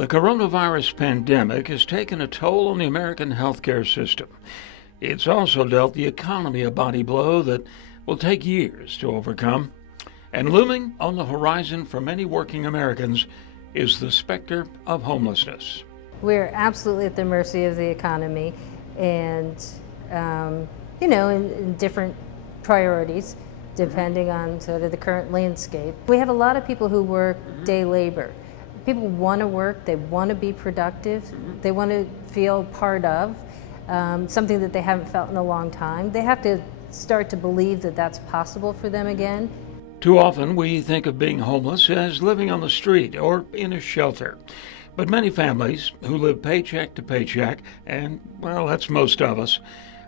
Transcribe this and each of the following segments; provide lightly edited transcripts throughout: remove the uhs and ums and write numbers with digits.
The coronavirus pandemic has taken a toll on the American healthcare system. It's also dealt the economy a body blow that will take years to overcome. And looming on the horizon for many working Americans is the specter of homelessness. We're absolutely at the mercy of the economy and, in different priorities, depending on sort of the current landscape. We have a lot of people who work day labor. People want to work, they want to be productive, they want to feel part of something that they haven't felt in a long time. They have to start to believe that that's possible for them again. Too often we think of being homeless as living on the street or in a shelter. But many families who live paycheck to paycheck, and, well, that's most of us,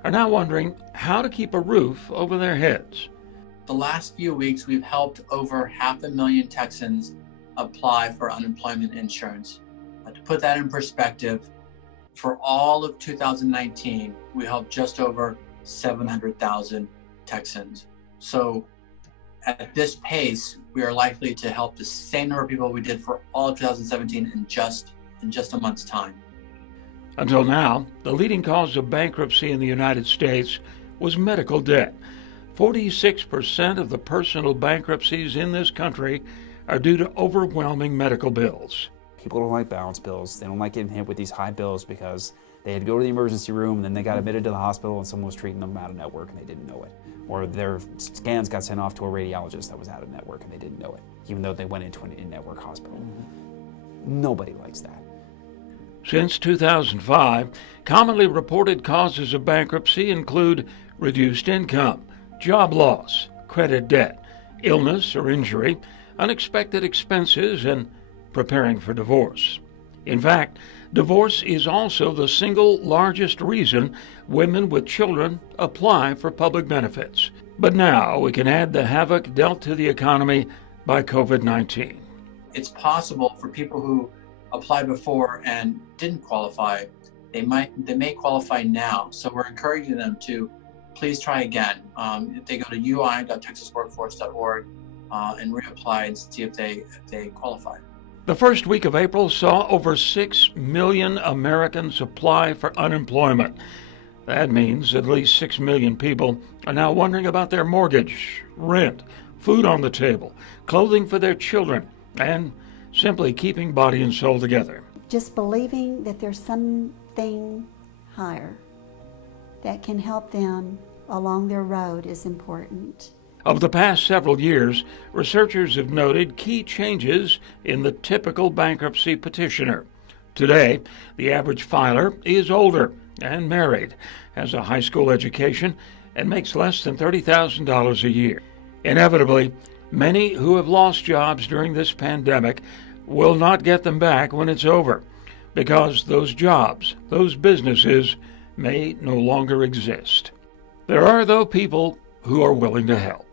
are now wondering how to keep a roof over their heads. The last few weeks, we've helped over 500,000 Texans apply for unemployment insurance. To put that in perspective, for all of 2019, we helped just over 700,000 Texans. So at this pace, we are likely to help the same number of people we did for all of 2017 in just a month's time. Until now, the leading cause of bankruptcy in the United States was medical debt. 46% of the personal bankruptcies in this country are due to overwhelming medical bills. People don't like balance bills. They don't like getting hit with these high bills because they had to go to the emergency room and then they got admitted to the hospital and someone was treating them out of network and they didn't know it. Or their scans got sent off to a radiologist that was out of network and they didn't know it, even though they went into an in-network hospital. Nobody likes that. Since 2005, commonly reported causes of bankruptcy include reduced income, job loss, credit debt, illness or injury, unexpected expenses, and preparing for divorce. In fact, divorce is also the single largest reason women with children apply for public benefits. But now we can add the havoc dealt to the economy by COVID-19. It's possible for people who applied before and didn't qualify, they may qualify now. So we're encouraging them to please try again. If they go to ui.texasworkforce.org and reapply and see if they qualify. The first week of April saw over 6 million Americans apply for unemployment. That means at least 6 million people are now wondering about their mortgage, rent, food on the table, clothing for their children, and simply keeping body and soul together. Just believing that there's something higher that can help them along their road is important. Over the past several years, researchers have noted key changes in the typical bankruptcy petitioner. Today, the average filer is older and married, has a high school education, and makes less than $30,000 a year. Inevitably, many who have lost jobs during this pandemic will not get them back when it's over, because those jobs, those businesses, may no longer exist. There are, though, people who are willing to help.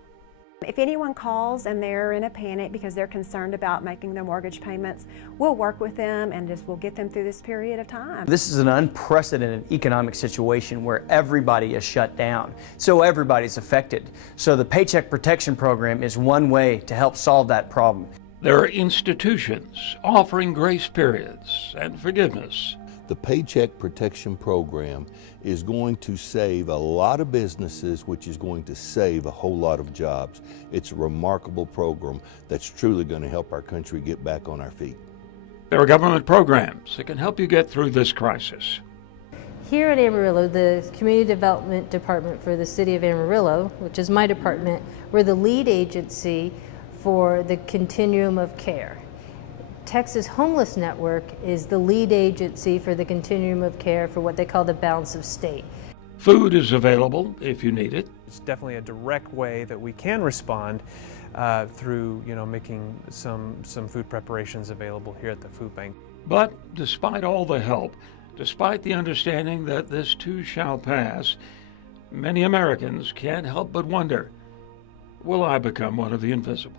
If anyone calls and they're in a panic because they're concerned about making their mortgage payments, we'll work with them and we'll get them through this period of time. This is an unprecedented economic situation where everybody is shut down, so everybody's affected. So the Paycheck Protection Program is one way to help solve that problem. There are institutions offering grace periods and forgiveness. The Paycheck Protection Program is going to save a lot of businesses, which is going to save a whole lot of jobs. It's a remarkable program that's truly going to help our country get back on our feet. There are government programs that can help you get through this crisis. Here at Amarillo, the Community Development Department for the City of Amarillo, which is my department, we're the lead agency for the continuum of care. Texas Homeless Network is the lead agency for the continuum of care for what they call the balance of state. Food is available if you need it. It's definitely a direct way that we can respond through, making some food preparations available here at the food bank. But despite all the help, despite the understanding that this too shall pass, many Americans can't help but wonder, will I become one of the invisible?